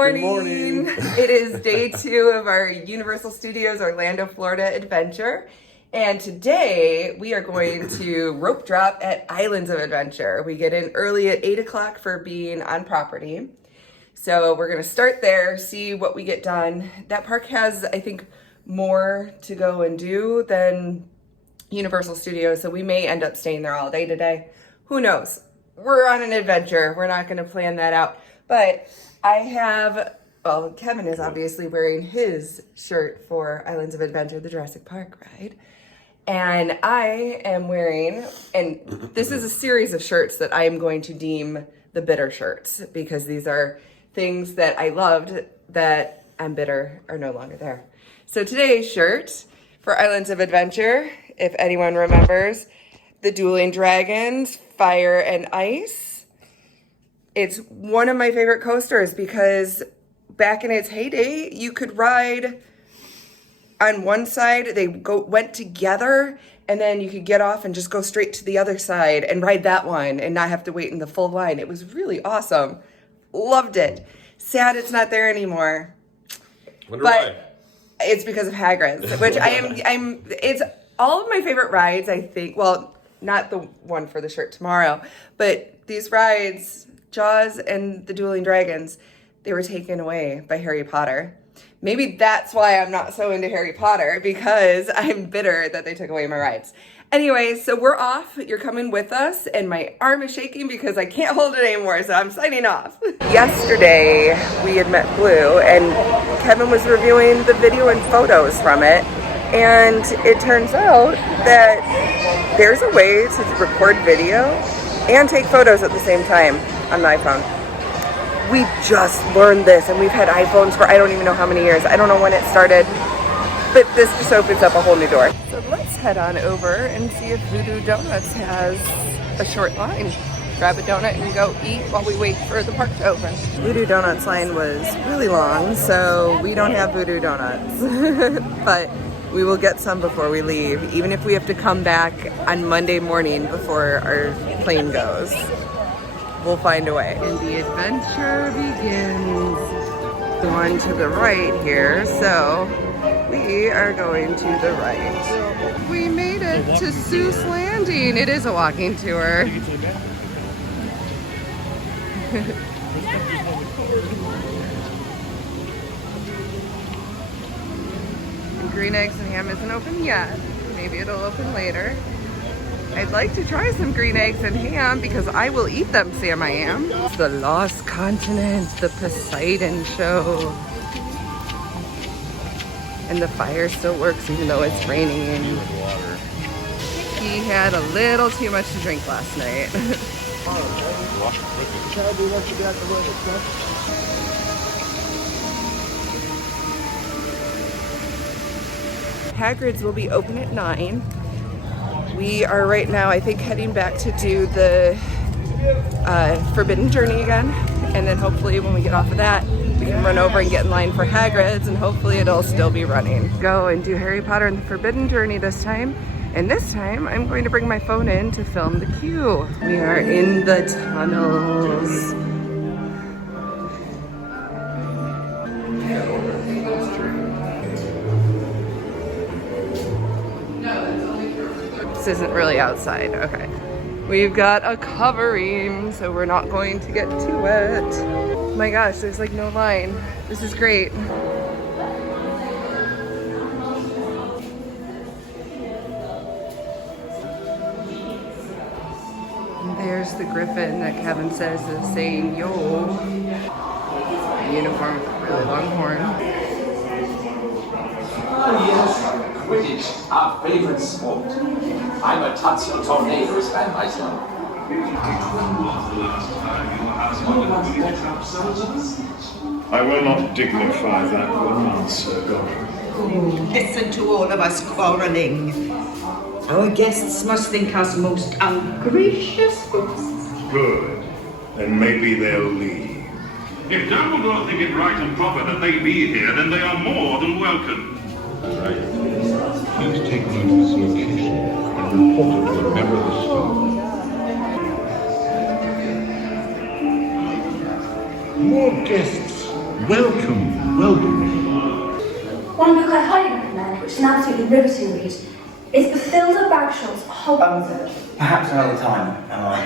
morning. Good morning. It is day 2 of our Universal Studios Orlando, Florida adventure. And today we are going to rope drop at Islands of Adventure. We get in early at 8 o'clock for being on property. So we're going to start there, see what we get done. That park has, I think, more to go and do than Universal Studios. So we may end up staying there all day today. Who knows? We're on an adventure. We're not going to plan that out. But I have, well, Kevin is obviously wearing his shirt for Islands of Adventure, the Jurassic Park ride. And I am wearing, and this is a series of shirts that I am going to deem the bitter shirts, because these are things that I loved that I'm bitter are no longer there. So today's shirt for Islands of Adventure, if anyone remembers, the Dueling Dragons, Fire and Ice. It's one of my favorite coasters because back in its heyday, you could ride on one side, they went together, and then you could get off and just go straight to the other side and ride that one and not have to wait in the full line. It was really awesome. Loved it. Sad it's not there anymore. Wonder why. It's because of Hagrid's, which it's all of my favorite rides, I think. Well, not the one for the shirt tomorrow, but these rides, Jaws and the Dueling Dragons, they were taken away by Harry Potter. Maybe that's why I'm not so into Harry Potter, because I'm bitter that they took away my rides. Anyway, so we're off. You're coming with us, and my arm is shaking because I can't hold it anymore, so I'm signing off. Yesterday, we had met Blue, and Kevin was reviewing the video and photos from it, and it turns out that there's a way to record video and take photos at the same time on the iPhone. We just learned this, and we've had iPhones for I don't even know how many years. I don't know when it started, but this just opens up a whole new door. So let's head on over and see if Voodoo Donuts has a short line. Grab a donut and go eat while we wait for the park to open. Voodoo Donuts line was really long, so we don't have Voodoo Donuts, but we will get some before we leave, even if we have to come back on Monday morning before our plane goes. We'll find a way. And the adventure begins. One to the right here, so we are going to the right. We made it to Seuss Landing. It is a walking tour. Green Eggs and Ham isn't open yet. Maybe it'll open later. I'd like to try some green eggs and ham because I will eat them, Sam I am. It's the Lost Continent, the Poseidon show. And the fire still works even though it's raining. He had a little too much to drink last night. Hagrid's will be open at 9. We are right now, I think, heading back to do the Forbidden Journey again. And then hopefully when we get off of that, we can run over and get in line for Hagrid's, and hopefully it'll still be running. Go and do Harry Potter and the Forbidden Journey this time. And this time, I'm going to bring my phone in to film the queue. We are in the tunnels. This isn't really outside, okay. We've got a covering, so we're not going to get too wet. Oh my gosh, there's like no line. This is great. And there's the griffin that Kevin says is saying yo. Uniform with a really long horn. Oh yes, Quidditch, our favorite sport. I'm a Tatsu Tornadoes fan myself. I will not dignify that one, Sir Godfrey. Listen to all of us quarrelling. Our guests must think us most ungracious hosts. Good. Then maybe they'll leave. If Dumbledore think it right and proper that they be here, then they are more than welcome. Please take note of his location and report it to a member of the staff. More guests. Welcome, welcome. One book I highly recommend, which is an absolutely riveting read, is Bathilda Bagshaw's Hobbit. Perhaps another time, am I?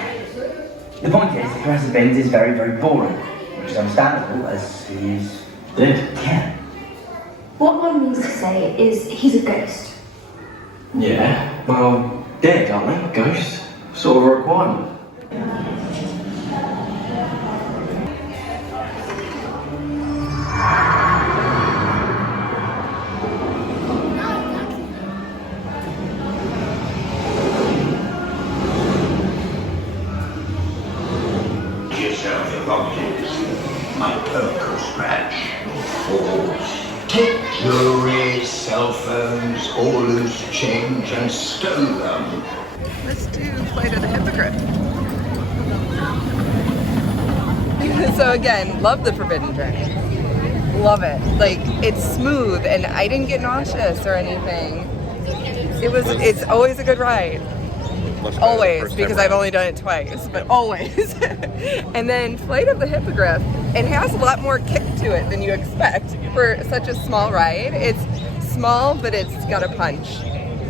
The point is, Professor Binns is very, very boring, which is understandable as he is dead. Yeah. What one means to say is he's a ghost. Yeah, well, dead, aren't they? Ghosts? Sort of a requirement. Yourself a pumpkins. My purple scratch. Take jewelry, cell phones, all loose change, and stow them. Let's do Flight of the Hippogriff. So again, love the Forbidden Journey. Love it. Like, it's smooth and I didn't get nauseous or anything. It's always a good ride. Always, because I've only done it twice, but always. And then Flight of the Hippogriff, it has a lot more kick to it than you expect for such a small ride. It's small, but it's got a punch.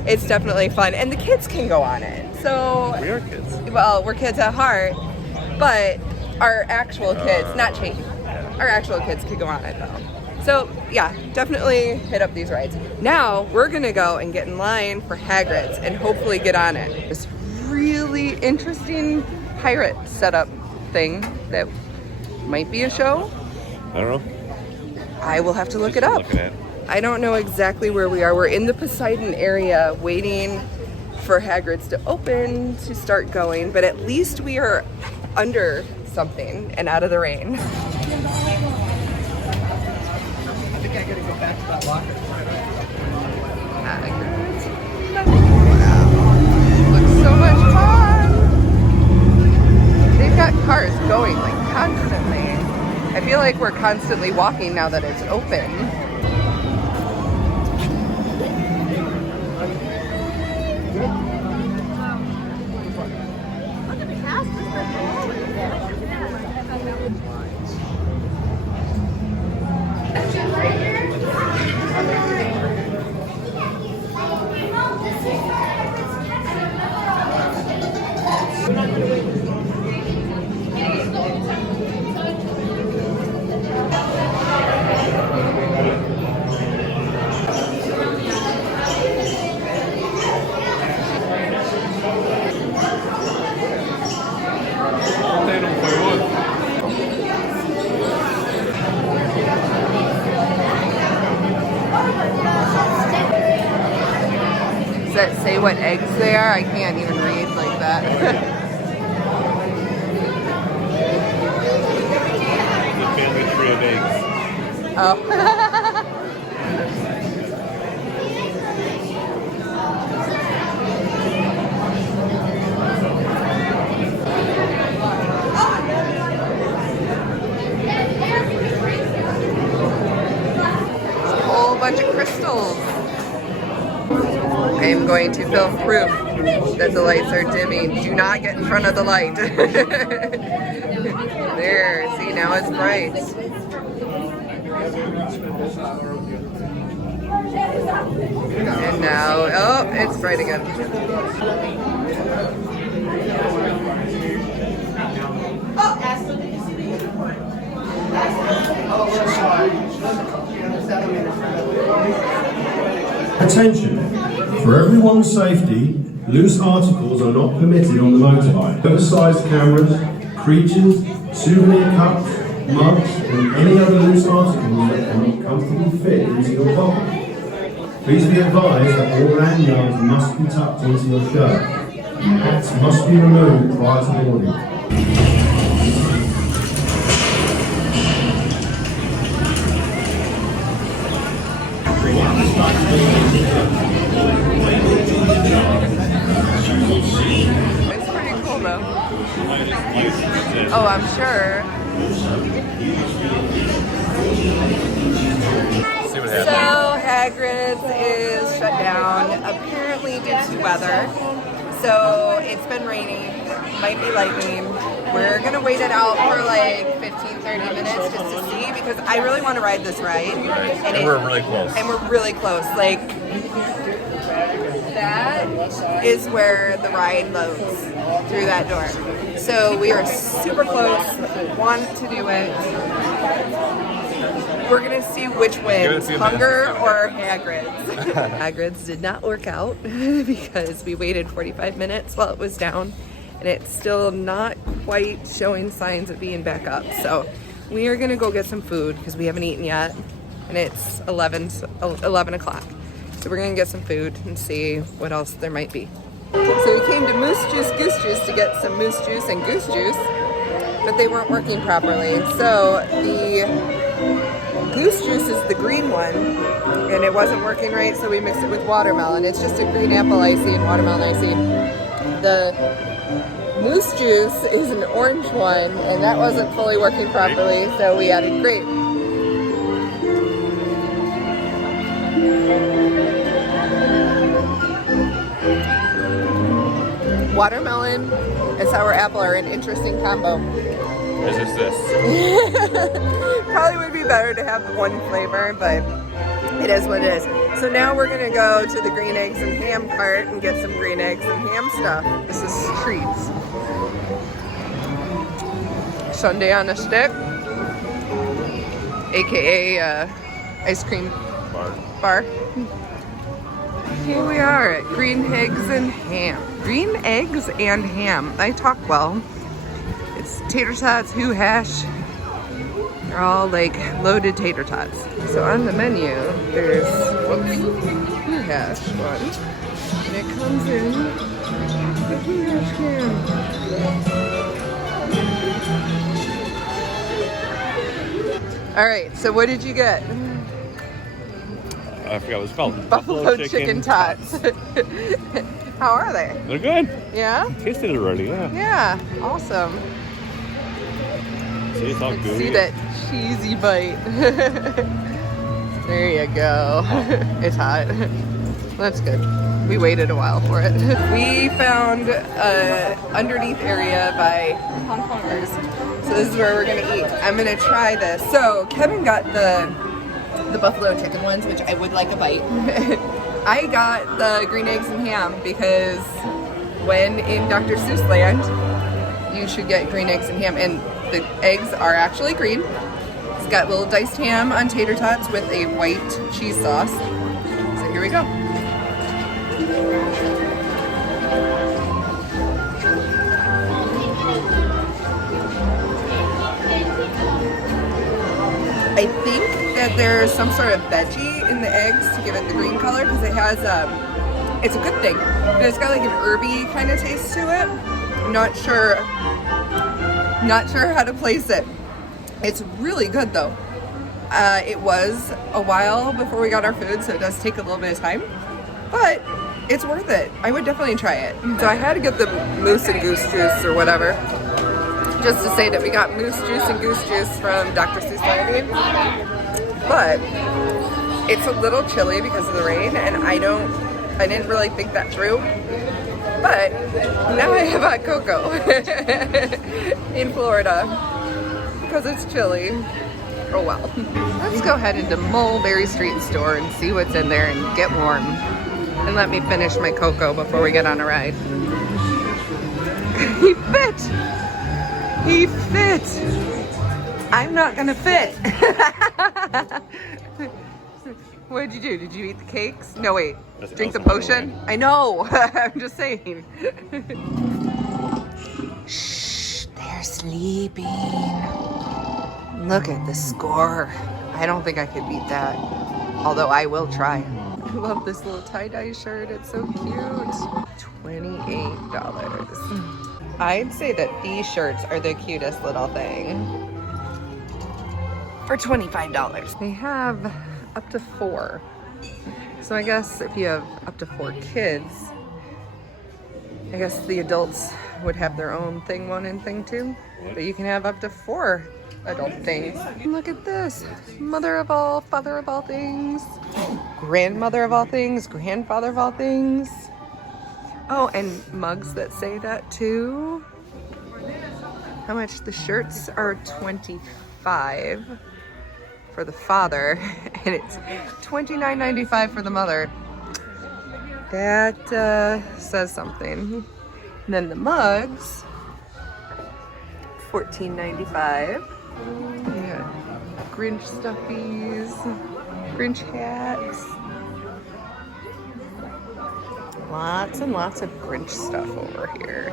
It's definitely fun, and the kids can go on it. So We are kids. well, we're kids at heart, but our actual kids, not Chase, our actual kids could go on it though. So yeah, definitely hit up these rides. Now we're gonna go and get in line for Hagrid's and hopefully get on it. This really interesting pirate setup thing that might be a show. I don't know. I will have to look it up. Looking at. I don't know exactly where we are. We're in the Poseidon area waiting for Hagrid's to open to start going, but at least we are under something and out of the rain. I think I gotta go back to that locker. Hagrid's. Wow. Looks so much fun. They've got cars going like constantly. I feel like we're constantly walking now that it's open. Does that say what eggs they are? I can't even read like that. The family tree of eggs. Oh. It's a whole bunch of crystals. I am going to film proof that the lights are dimming. Do not get in front of the light. There, see, now it's bright. And now, oh, it's bright again. Attention! For everyone's safety, loose articles are not permitted on the motorbike. Oversized cameras, creatures, souvenir cups, mugs, and any other loose articles that cannot comfortably fit into your pocket. Please be advised that all lanyards must be tucked into your shirt. Hats must be removed prior to boarding. It's pretty cool though. Oh, I'm sure. See what So happens. Hagrid's is shut down, apparently due to weather. So it's been raining, might be lightning. We're gonna wait it out for like 15, 30 minutes just to see, because I really want to ride this ride. And we're really close. And we're really close. Like, that is where the ride loads, through that door. So we are super close, want to do it. We're gonna see which wins, Hunger or Hagrid's. Hagrid's did not work out because we waited 45 minutes while it was down, and it's still not quite showing signs of being back up. So we are gonna go get some food because we haven't eaten yet, and it's 11 o'clock. So we're gonna get some food and see what else there might be. So we came to Moose Juice, Goose Juice to get some moose juice and goose juice, but they weren't working properly. So the goose juice is the green one, and it wasn't working right, so we mixed it with watermelon. It's just a green apple icy and watermelon icy. The moose juice is an orange one, and that wasn't fully working properly, so we added grape. Watermelon and sour apple are an interesting combo. Is this? Probably would be better to have one flavor, but it is what it is. So now we're gonna go to the green eggs and ham cart and get some green eggs and ham stuff. This is treats. Sundae on a stick, aka ice cream bar. Here we are at Green Eggs and Ham. Green Eggs and Ham. I talk well. It's tater tots, who hash. They're all like loaded tater tots. So on the menu, there's who hash one. And it comes in the who hash can. All right, so what did you get? I forgot what it's called. Buffalo chicken tots. How are they? They're good. Yeah? Tasted it already, yeah. Yeah, awesome. See, it's all gooey. See that cheesy bite. There you go. It's hot. That's good. We waited a while for it. We found an underneath area by Hong Kongers. So this is where we're gonna eat. I'm gonna try this. So Kevin got the buffalo chicken ones, which I would like a bite. I got the green eggs and ham because when in Dr. Seuss land, you should get green eggs and ham. And the eggs are actually green. It's got little diced ham on tater tots with a white cheese sauce. So here we go. I think that there's some sort of veggie in the eggs to give it the green color, because it has it's a good thing, but it's got like an herby kind of taste to it. I'm not sure how to place it. It's really good though. It was a while before we got our food, so it does take a little bit of time, but it's worth it. I would definitely try it. So I had to get the moose and goose juice or whatever, just to say that we got moose juice and goose juice from Dr. Seuss Landing. But it's a little chilly because of the rain, and I didn't really think that through. But now I have hot cocoa in Florida because it's chilly. Oh well. Let's go head into Mulberry Street store and see what's in there and get warm. And let me finish my cocoa before we get on a ride. He fit! He fit! I'm not gonna fit! What did you do? Did you eat the cakes? No, wait. Drink the potion? I know! I'm just saying. Shh, they're sleeping. Look at the score. I don't think I could beat that. Although I will try. I love this little tie-dye shirt. It's so cute. $28. I'd say that these shirts are the cutest little thing. For $25. They have up to 4. So I guess if you have up to 4 kids, I guess the adults would have their own thing 1 and thing 2. But you can have up to 4 adult things. Look at this. Mother of all, father of all things, grandmother of all things, grandfather of all things. Oh, and mugs that say that too. How much? The shirts are $25. $25 for the father, and it's $29.95 for the mother. That says something. And then the mugs, $14.95. Yeah, Grinch stuffies, Grinch hats. Lots and lots of Grinch stuff over here.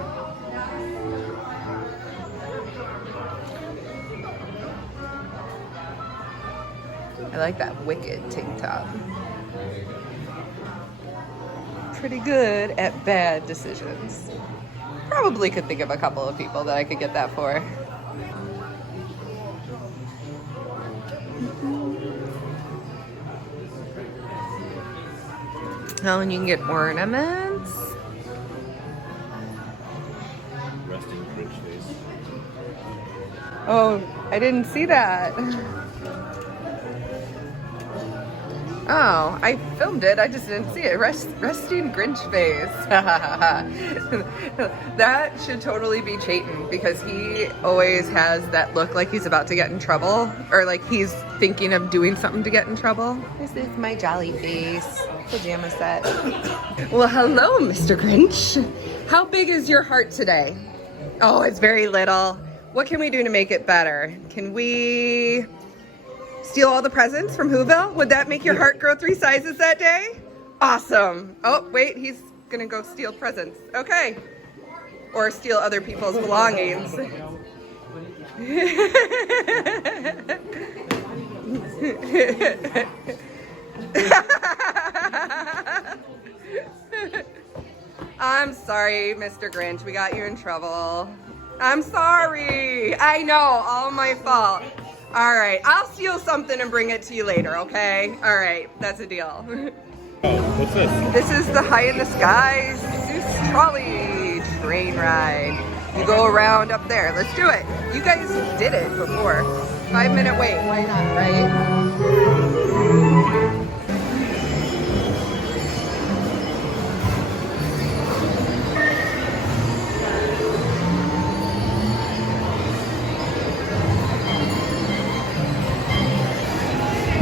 I like that Wicked tank top. Pretty good at bad decisions. Probably could think of a couple of people that I could get that for. Oh, and you can get ornaments. Resting Grinch face. Oh, I didn't see that. Oh, I filmed it. I just didn't see it. Resting Grinch face. That should totally be Chayton because he always has that look like he's about to get in trouble or like he's thinking of doing something to get in trouble. This is my jolly face pajama set. Well, hello, Mr. Grinch. How big is your heart today? Oh, it's very little. What can we do to make it better? Can we steal all the presents from Whoville? Would that make your heart grow 3 sizes that day? Awesome. Oh, wait, he's gonna go steal presents. Okay. Or steal other people's belongings. I'm sorry, Mr. Grinch. We got you in trouble. I'm sorry. I know, all my fault. All right, I'll steal something and bring it to you later, okay? All right, that's a deal. Oh, what's this? This is the High in the Sky Seuss trolley train ride. You go around up there. Let's do it. You guys did it before. 5-minute wait. Why not, right?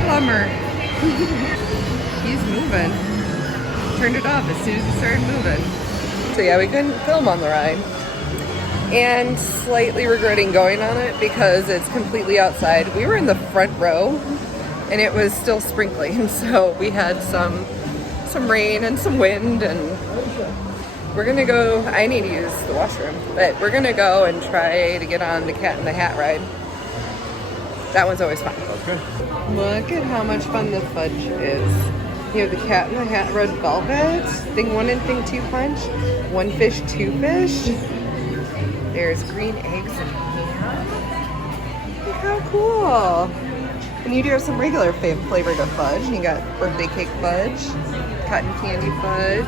Plumber. He's moving. Turned it off as soon as it started moving. So yeah, we couldn't film on the ride. And slightly regretting going on it because it's completely outside. We were in the front row and it was still sprinkling. So we had some rain and some wind and we're gonna go, I need to use the washroom, but we're gonna go and try to get on the Cat in the Hat ride. That one's always fun. Okay. Look at how much fun the fudge is. You have the Cat in the Hat red velvet, thing 1 and thing 2 punch, 1 fish, 2 fish. There's green eggs and ham. Look how cool. And you do have some regular flavored of fudge. You got birthday cake fudge, cotton candy fudge,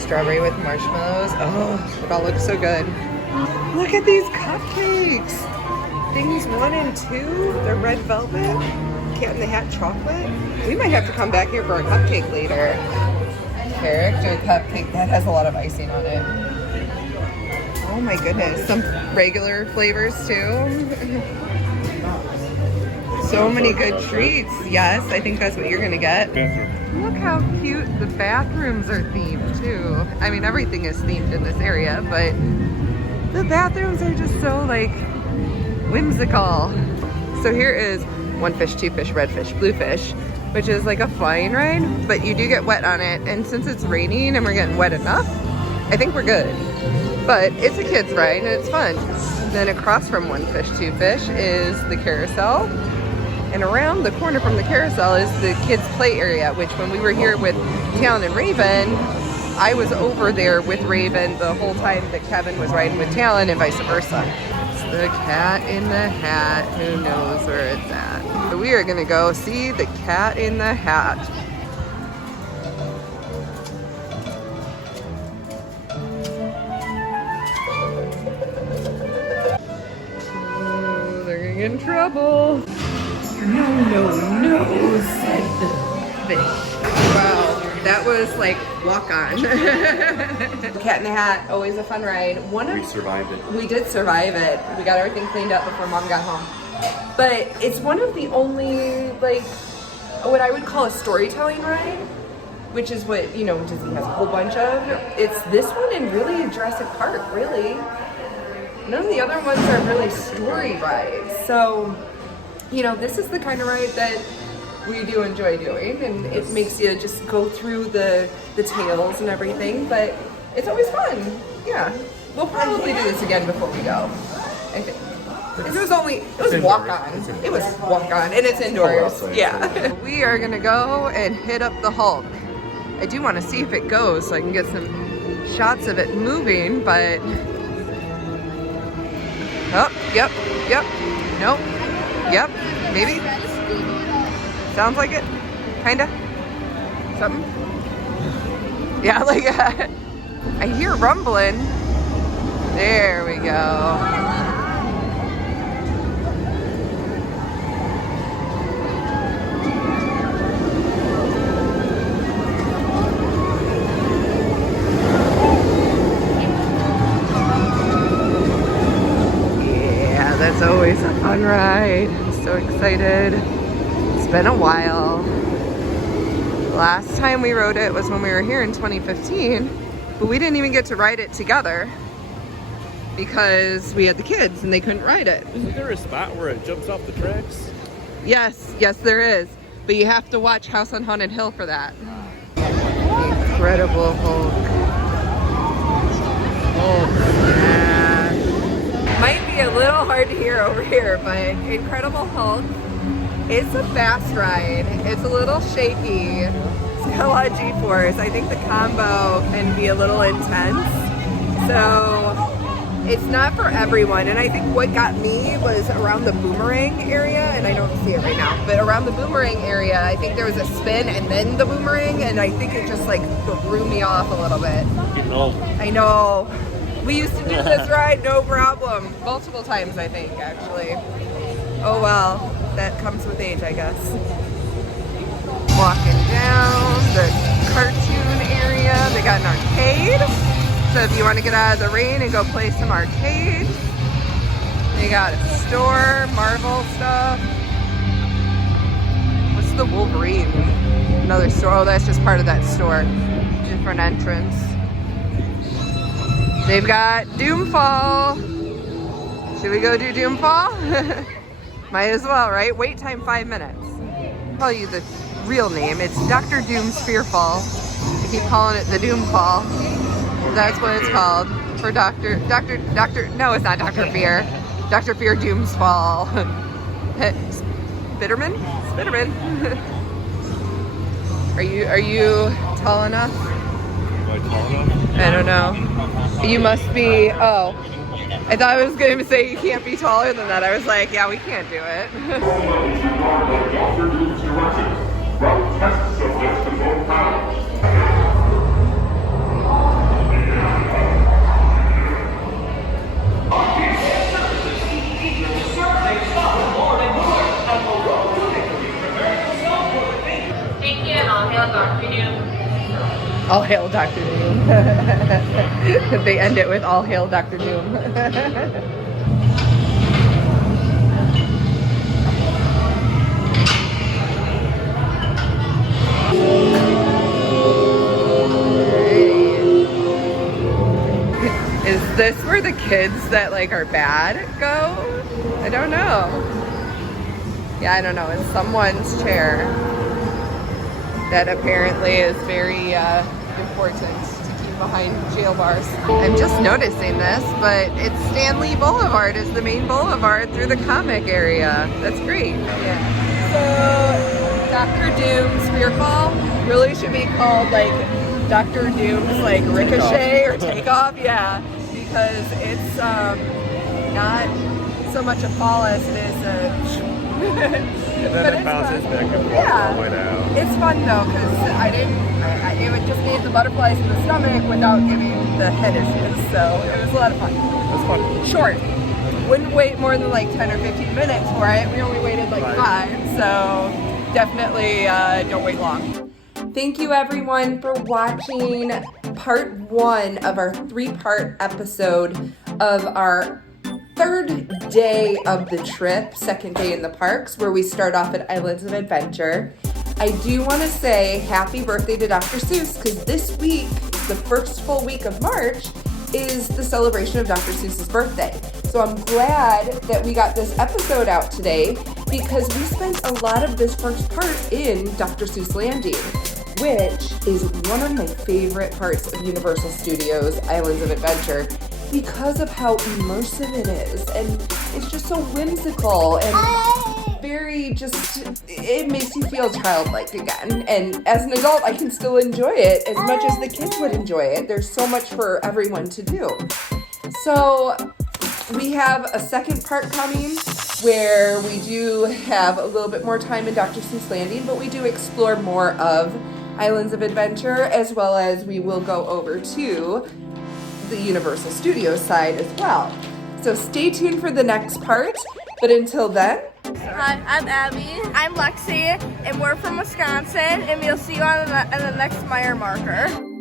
strawberry with marshmallows. Oh, it all looks so good. Look at these cupcakes. Things 1 and 2, they're red velvet, Cat in the Hat chocolate. We might have to come back here for a cupcake later. Character cupcake, that has a lot of icing on it. Oh my goodness, some regular flavors too. So many good treats. Yes, I think that's what you're gonna get. Bathroom. Look how cute the bathrooms are themed too. I mean, everything is themed in this area, but the bathrooms are just so like whimsical. So here is 1 fish, 2 fish, red fish, blue fish, which is like a flying ride, but you do get wet on it. And since it's raining and we're getting wet enough, I think we're good. But it's a kid's ride and it's fun. Then across from 1 fish, 2 fish is the carousel. And around the corner from the carousel is the kids' play area, which when we were here with Talon and Raven, I was over there with Raven the whole time that Kevin was riding with Talon and vice versa. It's the Cat in the Hat. Who knows where it's at? So we are gonna go see the Cat in the Hat. Oh, they're gonna get in trouble. No, said the fish. Wow, that was like walk on. Cat in the Hat, always a fun ride. We survived it. We did survive it. We got everything cleaned up before Mom got home. but it's one of the only, like, what I would call a storytelling ride, which is what, you know, Disney has a whole bunch of. It's this one and really Jurassic Park, really. None of the other ones are really story rides. So, you know, this is the kind of ride that we do enjoy doing, and it makes you just go through the tales and everything, but it's always fun. Yeah. We'll probably do this again before we go, I think. It was walk-on. It was walk-on, and it's indoors. Yeah. We are gonna go and hit up the Hulk. I do want to see if it goes so I can get some shots of it moving, but... Oh, yep, nope, yep, maybe. Sounds like it, kinda, something. Yeah, like I hear rumbling. There we go. Yeah, that's always a fun ride. I'm so excited. It's been a while. Last time we rode it was when we were here in 2015, but we didn't even get to ride it together because we had the kids and they couldn't ride it. Isn't there a spot where it jumps off the tracks? Yes, there is, but you have to watch House on Haunted Hill for that. Incredible Hulk. Oh, yeah. Might be a little hard to hear over here, but Incredible Hulk. It's a fast ride. It's a little shaky. It's got a lot of G-force. I think the combo can be a little intense. So it's not for everyone. And I think what got me was around the boomerang area, and I don't see it right now, but around the boomerang area, I think there was a spin and then the boomerang, and I think it just like threw me off a little bit. Getting old. I know. We used to do this ride, no problem. Multiple times, I think, actually. Oh well. That comes with age, I guess. Walking down the cartoon area. They got an arcade. So if you want to get out of the rain and go play some arcade. They got a store, Marvel stuff. What's the Wolverine? Another store. Oh, that's just part of that store. Different entrance. They've got Doomfall. Should we go do Doomfall? Might as well, right? Wait time 5 minutes. I'll tell you the real name. It's Dr. Doom's Fearfall. I keep calling it the Doomfall. That's what it's called. For no, it's not Dr. Fear. Dr. Fear Doom's Fall. Spiderman? Are you tall enough? Am I tall enough? I don't know. You must be, oh. I thought I was going to say you can't be taller than that. I was like, yeah, we can't do it. Thank you, and I'll hail Dr. Doom. All hail Dr. Doom. They end it with all hail Dr. Doom. Is this where the kids that like are bad go? I don't know. Yeah, I don't know. It's someone's chair that apparently is very important to keep behind jail bars. I'm just noticing this, but it's Stanley Boulevard is the main boulevard through the comic area. That's great. Yeah. So Dr. Doom's Fearfall really should be called like Dr. Doom's like Ricochet or Takeoff. Yeah, because it's not so much a fall as it is a And then it bounces back and forth all the way down. It's fun though, because it would just gave the butterflies in the stomach without giving the head issues, so it was a lot of fun. That's fun. Short. Wouldn't wait more than like 10 or 15 minutes for it. We only waited like 5, so definitely don't wait long. Thank you everyone for watching part 1 of our 3-part episode of our third day of the trip, second day in the parks, where we start off at Islands of Adventure. I do want to say happy birthday to Dr. Seuss, because this week, the first full week of March, is the celebration of Dr. Seuss's birthday. So I'm glad that we got this episode out today, because we spent a lot of this first part in Dr. Seuss Landing, which is one of my favorite parts of Universal Studios Islands of Adventure, because of how immersive it is, and it's just so whimsical and very it makes you feel childlike again. And as an adult, I can still enjoy it as much as the kids would enjoy it. There's so much for everyone to do. So we have a second part coming where we do have a little bit more time in Dr. Seuss Landing, but we do explore more of Islands of Adventure, as well as we will go over to the Universal Studios side as well. So stay tuned for the next part, but until then. Hi, I'm Abby. I'm Lexi, and we're from Wisconsin, and we'll see you on the next Meyer Marker.